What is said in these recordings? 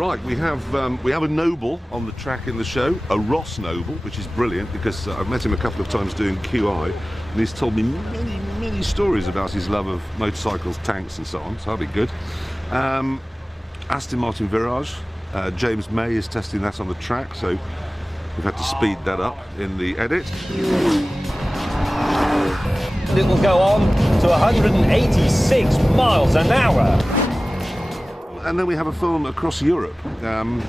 Right, we have a noble on the track in the show, a Ross noble, which is brilliant because I've met him a couple of times doing QI, and he's told me many stories about his love of motorcycles, tanks, and so on. So that'll be good. Aston Martin Virage. James May is testing that on the track, so we've had to speed that up in the edit. It will go on to 186 miles an hour. And then we have a film across Europe. The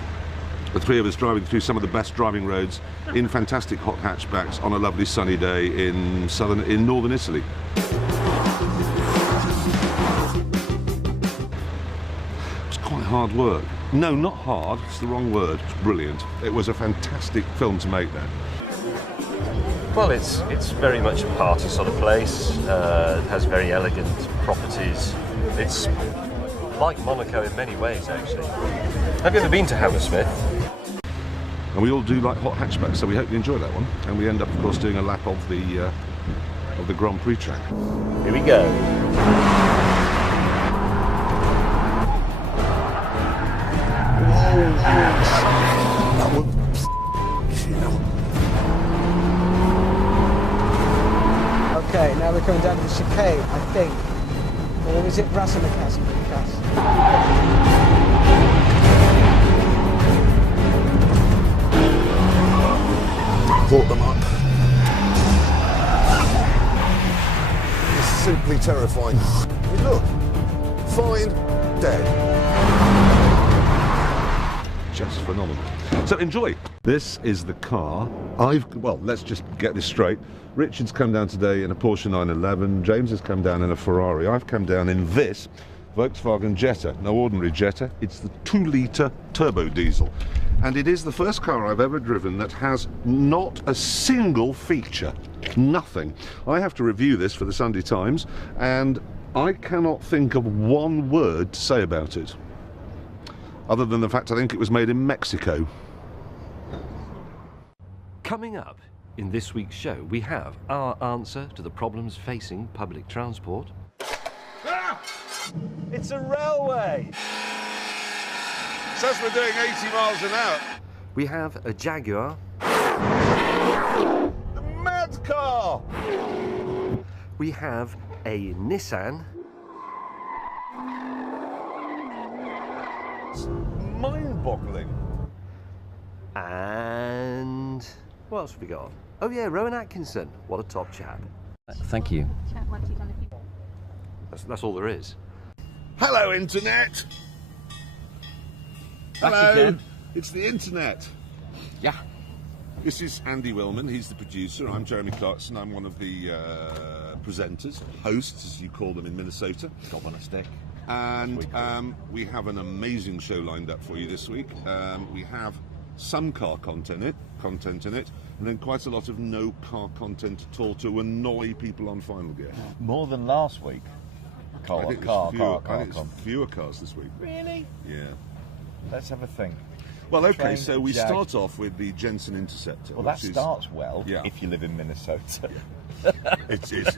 three of us driving through some of the best driving roads in fantastic hot hatchbacks on a lovely sunny day in northern Italy. It's quite hard work. No, not hard, it's the wrong word. It's brilliant. It was a fantastic film to make then. Well, it's very much a party sort of place. It has very elegant properties. It's like Monaco in many ways, actually. Have you ever been to Hammersmith? And we all do like hot hatchbacks, so we hope you enjoy that one. And we end up, of course, doing a lap of the Grand Prix track. Here we go. Okay, now we're coming down to the chicane, I think. Or is it Brasilikas? Brought them up. It's simply terrifying. Look, fine, dead. Just phenomenal. So enjoy. This is the car. Well, let's just get this straight. Richard's come down today in a Porsche 911. James has come down in a Ferrari. I've come down in this Volkswagen Jetta. No ordinary Jetta. It's the 2-litre turbo diesel. And it is the first car I've ever driven that has not a single feature. Nothing. I have to review this for the Sunday Times, and I cannot think of one word to say about it, other than the fact I think it was made in Mexico. Coming up in this week's show, we have our answer to the problems facing public transport. Ah! It's a railway! Says we're doing 80 miles an hour. We have a Jaguar. The mad car! We have a Nissan. It's mind-boggling. And what else have we got? Oh yeah, Rowan Atkinson. What a top chap. Thank you. That's all there is. Hello, Internet. Hello. It's the Internet. Yeah. This is Andy Willman. He's the producer. I'm Jeremy Clarkson. I'm one of the presenters, hosts, as you call them in Minnesota. Got one a stick. And we have an amazing show lined up for you this week. We have some car content in it, and then quite a lot of no car content at all to annoy people on Final Gear. More than last week. I think it's fewer cars this week. Really? Yeah. Let's have a think. Well, okay, Train, so we Jag. start off with the Jensen Interceptor. Well, that which is, starts well yeah. if you live in Minnesota. Yeah. It is.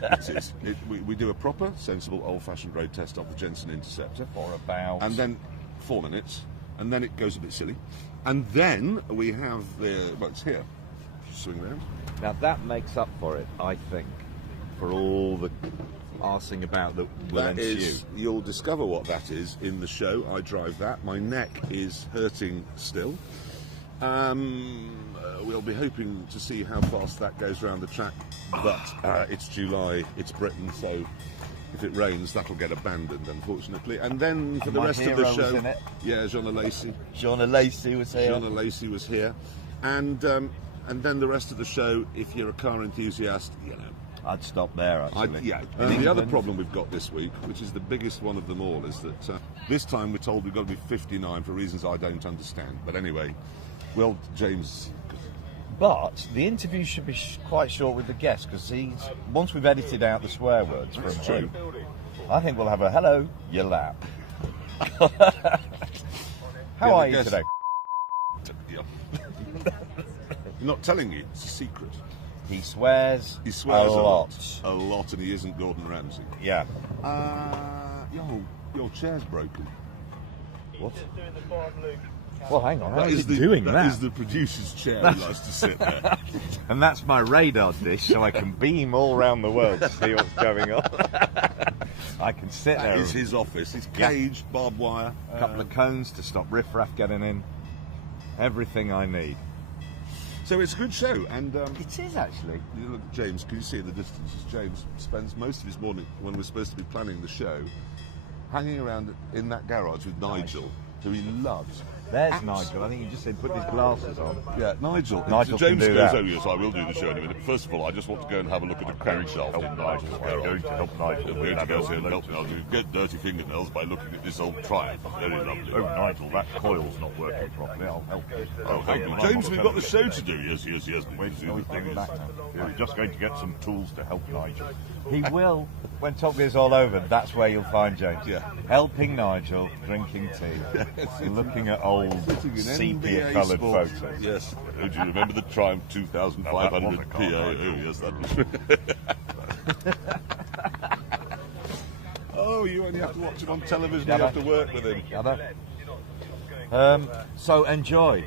We do a proper, sensible, old-fashioned road test of the Jensen Interceptor. For about... And then 4 minutes, and then it goes a bit silly. And then we have well, it's here. Swing round. Now that makes up for it, I think, for all the arsing about that will ensue. You'll discover what that is in the show. I drive that. My neck is hurting still. We'll be hoping to see how fast that goes around the track, but it's July, it's Britain, so if it rains, that'll get abandoned, unfortunately. And then for the rest of the show, in it. yeah, Jeanna Lacey. Jeanna Lacey was here. Jeanna Lacey was here, and then the rest of the show, if you're a car enthusiast, you know. I'd stop there, actually. And the other problem we've got this week, which is the biggest one of them all, is that this time we're told we've got to be 59 for reasons I don't understand. But anyway, well, James. But the interview should be quite short with the guest, because once we've edited out the swear words from him, I think we'll have a hello, your lap. How are you today? I'm not telling you, it's a secret. He swears a lot, and he isn't Gordon Ramsay. Yeah. Your chair's broken. What? Well, hang on, how That is is it doing that? That is the producer's chair. He likes to sit there. And that's my radar dish, so I can beam all around the world to see what's going on. I can sit there. That is his office. It's caged, barbed wire. A couple of cones to stop riffraff getting in. Everything I need. So it's a good show, and It is actually. you look, James, can you see the distances? James spends most of his morning, when we're supposed to be planning the show, hanging around in that garage with Nigel, who he loves. There's Nigel. I think he just said put his glasses on. Yeah, Nigel. Nigel James can do goes, that. oh yes, I will do the show in a minute. First of all, I just want to go and have a look at a quarry shaft in Nigel's We're going garage. to help Nigel. I'm going to go and help Nigel get dirty fingernails by looking at this old Triumph. Very lovely. Oh, Nigel, that coil's not working properly. I'll help you. Oh, thank you. James, we've got the show to do. Yes. Wait, no, he's coming back now. We're just going to get some tools to help Nigel. He will. When Top Gear's all over, that's where you'll find James. Yeah. Helping Nigel, drinking tea, looking at old sepia-coloured photos. Yes. Oh, do you remember the Triumph 2500 PA? Oh, yes, that was. Oh, you only have to watch him on television. You have to work with him. So enjoy.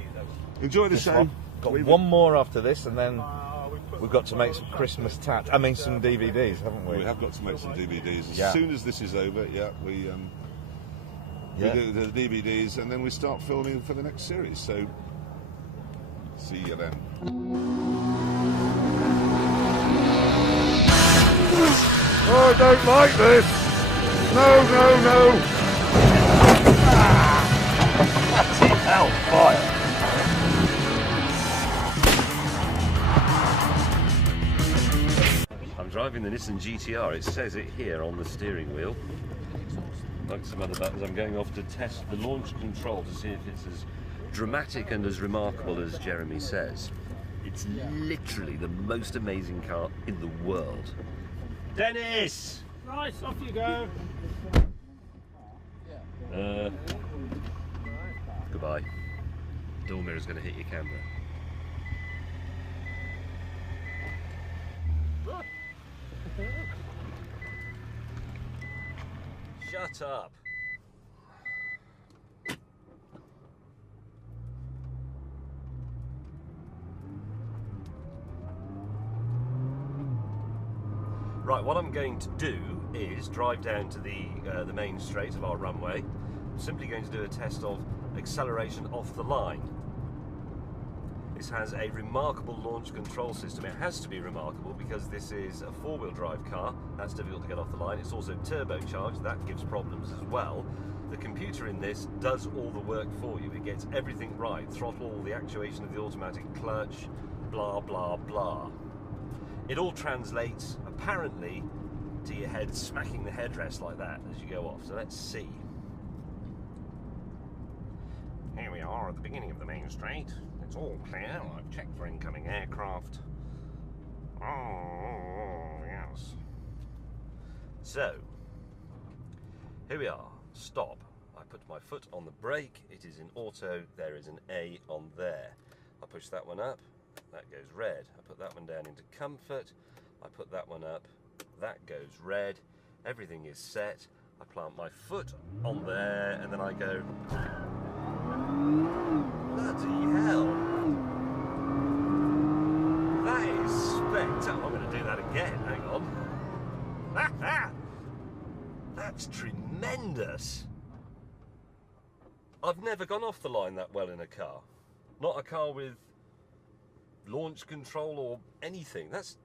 Enjoy the This show. one. Got one more after this, and then we've got to make some Christmas tat. I mean, some DVDs, haven't we? We have got to make some DVDs. As Yeah. soon as this is over, we do the DVDs, and then we start filming for the next series. So, see you then. Oh, I don't like this. No. Hell, fire! I'm driving the Nissan GTR. It says it here on the steering wheel. Like some other buttons, I'm going off to test the launch control to see if it's as dramatic and as remarkable as Jeremy says. It's literally the most amazing car in the world. Dennis! Right, off you go. Goodbye. Door mirror's going to hit your camera. Shut up. Right, what I'm going to do is drive down to the main straight of our runway. I'm simply going to do a test of acceleration off the line. This has a remarkable launch control system. It has to be remarkable because this is a four-wheel drive car. That's difficult to get off the line. It's also turbocharged. That gives problems as well. The computer in this does all the work for you. It gets everything right. Throttle, the actuation of the automatic clutch, blah, blah, blah. It all translates, apparently, to your head smacking the headrest like that as you go off. So let's see. Here we are at the beginning of the main straight. It's all clear. I've checked for incoming aircraft. Oh, yes. So, here we are. Stop. I put my foot on the brake. It is in auto. There is an A on there. I push that one up. That goes red. I put that one down into comfort. I put that one up. That goes red. Everything is set. I plant my foot on there and then I go... Bloody hell. That is spectacular. I'm going to do that again. Hang on. That's tremendous. I've never gone off the line that well in a car. Not a car with launch control or anything. That's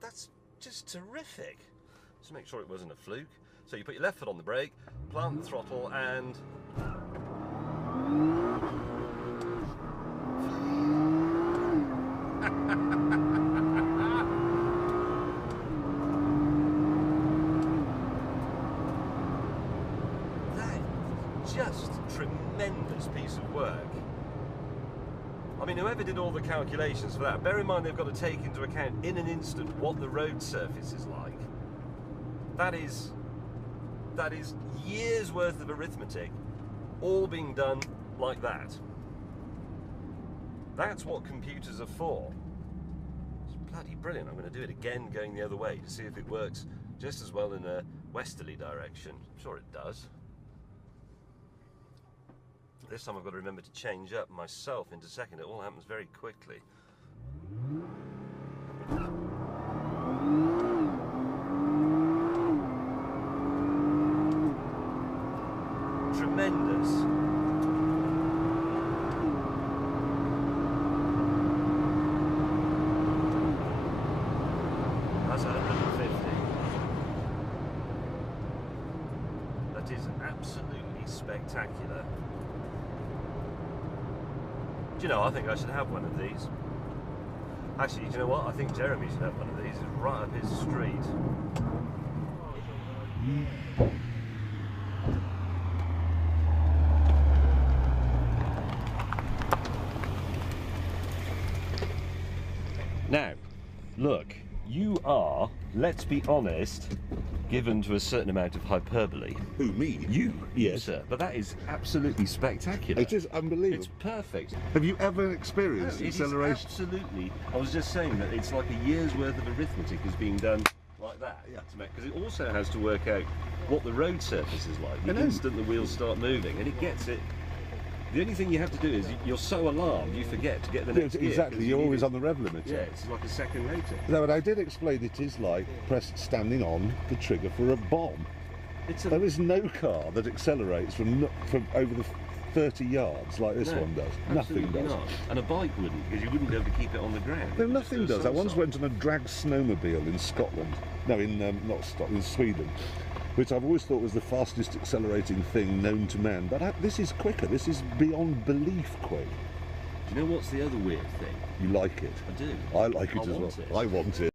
just terrific. Just make sure it wasn't a fluke. So you put your left foot on the brake, plant the throttle, and that's just tremendous piece of work. I mean, whoever did all the calculations for that, bear in mind they've got to take into account in an instant what the road surface is like. That is years worth of arithmetic, all being done like that. That's what computers are for. It's bloody brilliant. I'm going to do it again going the other way to see if it works just as well in a westerly direction. I'm sure it does. this time I've got to remember to change up myself into second. It all happens very quickly. Tremendous. That's 150. That is absolutely spectacular. Do you know, I think I should have one of these. Actually, do you know what? I think Jeremy should have one of these. It's right up his street. Now, look, you are, let's be honest, given to a certain amount of hyperbole. Who, me? You, Yes. sir. But that is absolutely spectacular. It is unbelievable. It's perfect. Have you ever experienced It is acceleration? absolutely. I was just saying that it's like a year's worth of arithmetic is being done like that. Yeah. Because it also has to work out what the road surface is like the I know. instant the wheels start moving, and it gets it. The only thing you have to do is you're so alarmed you forget to get the next gear, Exactly, 'cause you're you always need on the rev limiter. Yeah, it's like a second later. No, but I did explain it is like standing on the trigger for a bomb. It's There is no car that accelerates from over the 30 yards like this one does. Nothing absolutely does. not. And a bike wouldn't, because you wouldn't be able to keep it on the ground. No, It would just nothing do a does. I once somersault. went on a drag snowmobile in Scotland. No, in not Scotland, in Sweden, which I've always thought was the fastest accelerating thing known to man. But this is quicker. This is beyond belief quick. Do you know what's the other weird thing? You like it? I do. I like it I as well. want it. I want it.